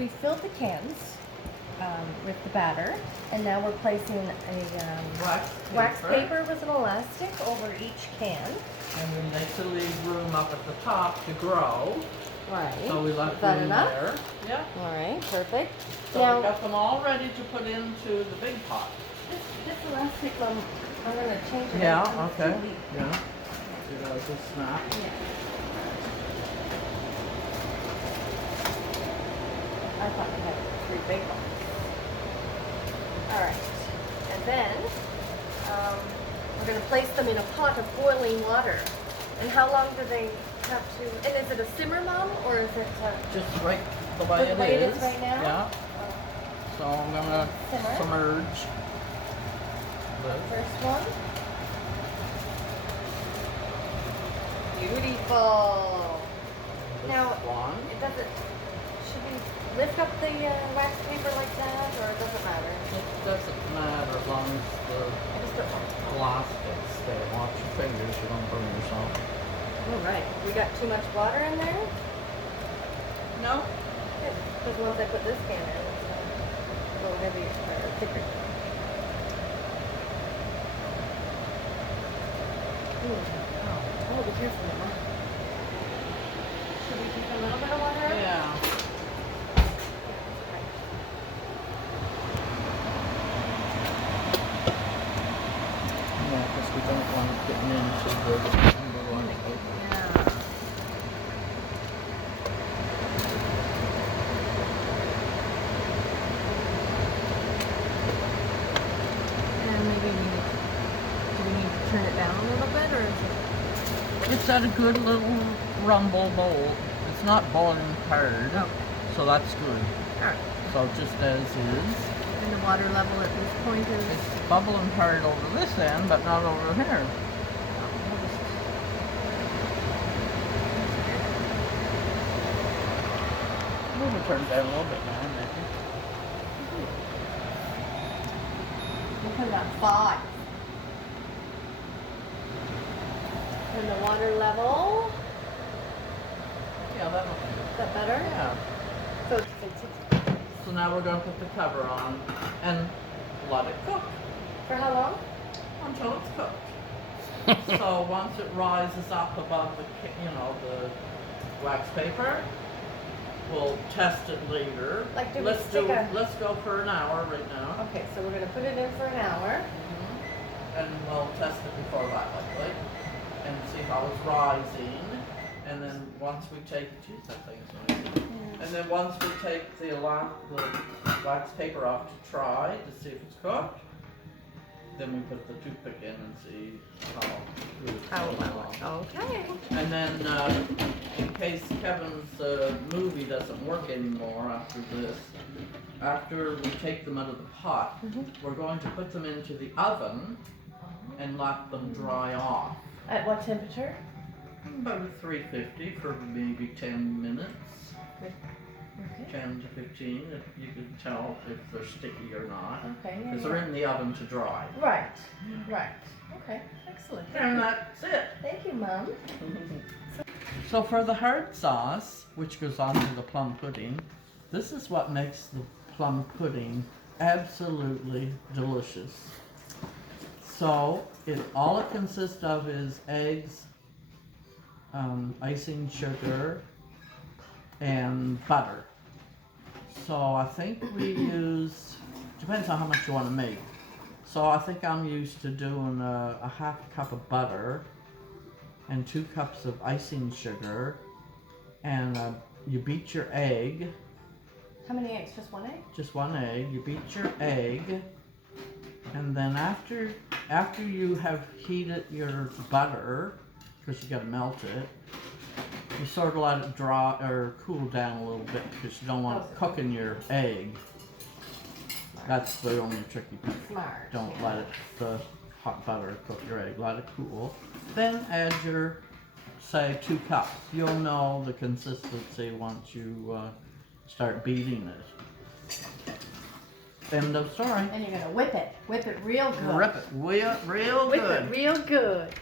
we filled the cans with the batter, and now we're placing a wax paper with an elastic over each can. And we need to leave room up at the top to grow. Right. So we left Is that room enough? there. Yeah. All right, perfect. So now, we got them all ready to put into the big pot. this elastic, I'm going to change it. Yeah, okay. Yeah. You guys will snap. Yeah. I thought we had 3 big ones. All right. And then we're going to place them in a pot of boiling water. And how long do they have to, and is it a simmer, Mom, or is it just right the way it is right now? Yeah. So I'm going to submerge this. First one. Beautiful. Now, it doesn't, should we lift up the wax paper like that, or it doesn't matter? It doesn't matter as long as the elastics stay. Watch your fingers, you don't burn yourself. All right. We got too much water in there? No. Good. Because once I put this can in, it's a little heavier or thicker. Oh, be careful, Mama. Should we keep a little bit of water? Yeah. Yeah, because we don't want it getting into the underlying. Yeah. And maybe do we need to turn it down a little bit, or is it? It's at a good little rumble bowl. It's not boiling hard, so that's good. Alright. So just as is. And the water level at this point is? It's bubbling hard over this end, but not over here. Maybe turn down a little bit now, maybe. We'll put it on 5. And the water level? Yeah, that'll do. Is that better? Yeah. So now we're going to put the cover on and let it cook. For how long? Until it's cooked. So once it rises up above the wax paper, we'll test it later. Like, do we let's stick let's go for an hour right now. Okay, so we're going to put it in for an hour. And we'll test it before that, likely, and see how it's rising. And then once we take, geez, that thing's noisy. And then once we take the wax paper off to try to see if it's cooked, then we put the toothpick in and see how good it's going along. Okay. And then in case Kevin's movie doesn't work anymore after this, after we take them out of the pot, we're going to put them into the oven and let them dry off. At what temperature? About 350 for maybe 10 minutes. Okay. 10 to 15, if you can tell if they're sticky or not. Okay. Because they're in the oven to dry. Right. Right. Okay. Excellent. And that's it. Thank you, Mom. So for the hard sauce, which goes on to the plum pudding, this is what makes the plum pudding absolutely delicious. So all it consists of is eggs, icing sugar, and butter. So I think we use, depends on how much you want to make. So I think I'm used to doing a half cup of butter and 2 cups of icing sugar, and you beat your egg. How many eggs? Just 1 egg? Just 1 egg. You beat your egg, and then after you have heated your butter, because you got to melt it, you sort of let it dry or cool down a little bit because you don't want it cooking your egg. That's the only tricky part. Smart. Don't let the hot butter cook your egg. Let it cool. Then add your, say, 2 cups. You'll know the consistency once you start beating it. End of story. And you're gonna whip it. Whip it real good. Rip it real Whip good. it real good.